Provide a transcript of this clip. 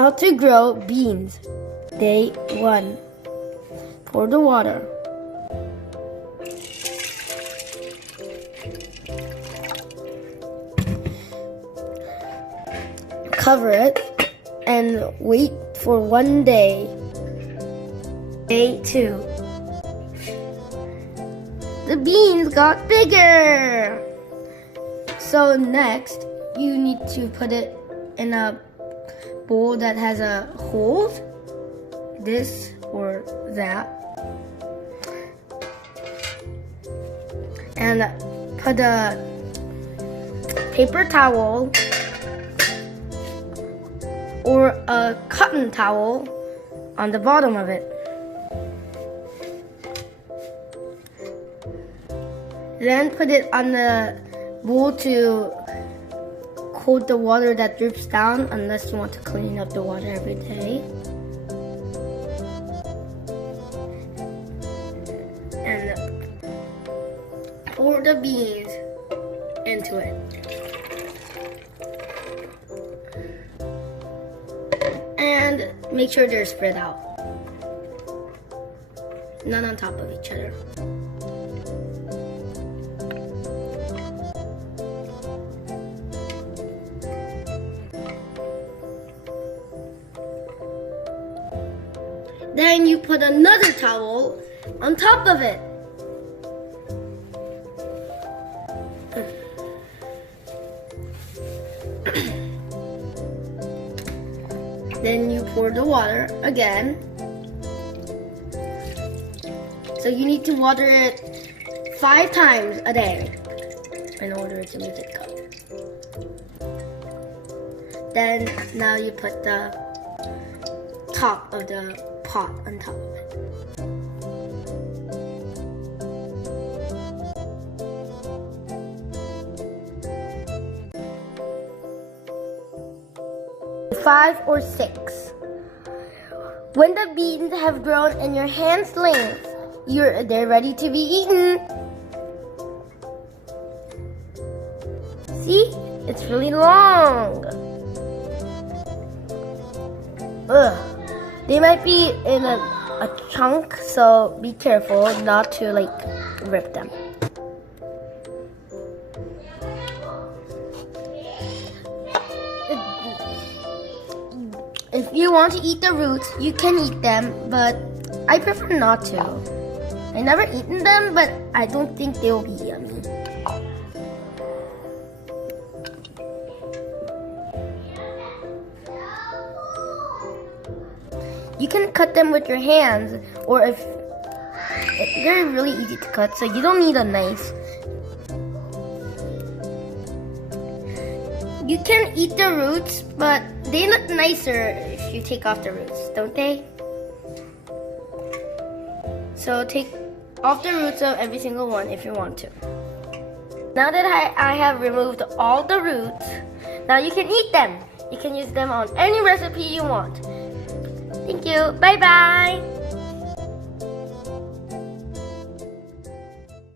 How to grow beans. Day 1. Pour the water. Cover it and wait for 1 day. Day 2. The beans got bigger! So next, you need to put it in a bowl that has a hole, this or that, and put a paper towel or a cotton towel on the bottom of it. Then put it on the bowl to hold the water that drips down, unless you want to clean up the water every day. And pour the beans into it. And make sure they're spread out, not on top of each other. Then you put another towel on top of it. Then you pour the water again. So you need to water it 5 times a day in order to make it come. Then now you put the top of the pot on top of it. Five or 6. When the beans have grown in your hand's length, they're ready to be eaten. See? It's really long. Ugh. They might be in a chunk, so be careful not to rip them. If you want to eat the roots, you can eat them, but I prefer not to. I never eaten them, but I don't think they'll be yummy. You can cut them with your hands, or if they're really easy to cut, so you don't need a knife. You can eat the roots, but they look nicer if you take off the roots, don't they? So take off the roots of every single one if you want to. Now that I have removed all the roots, now you can eat them. You can use them on any recipe you want. Thank you. Bye-bye.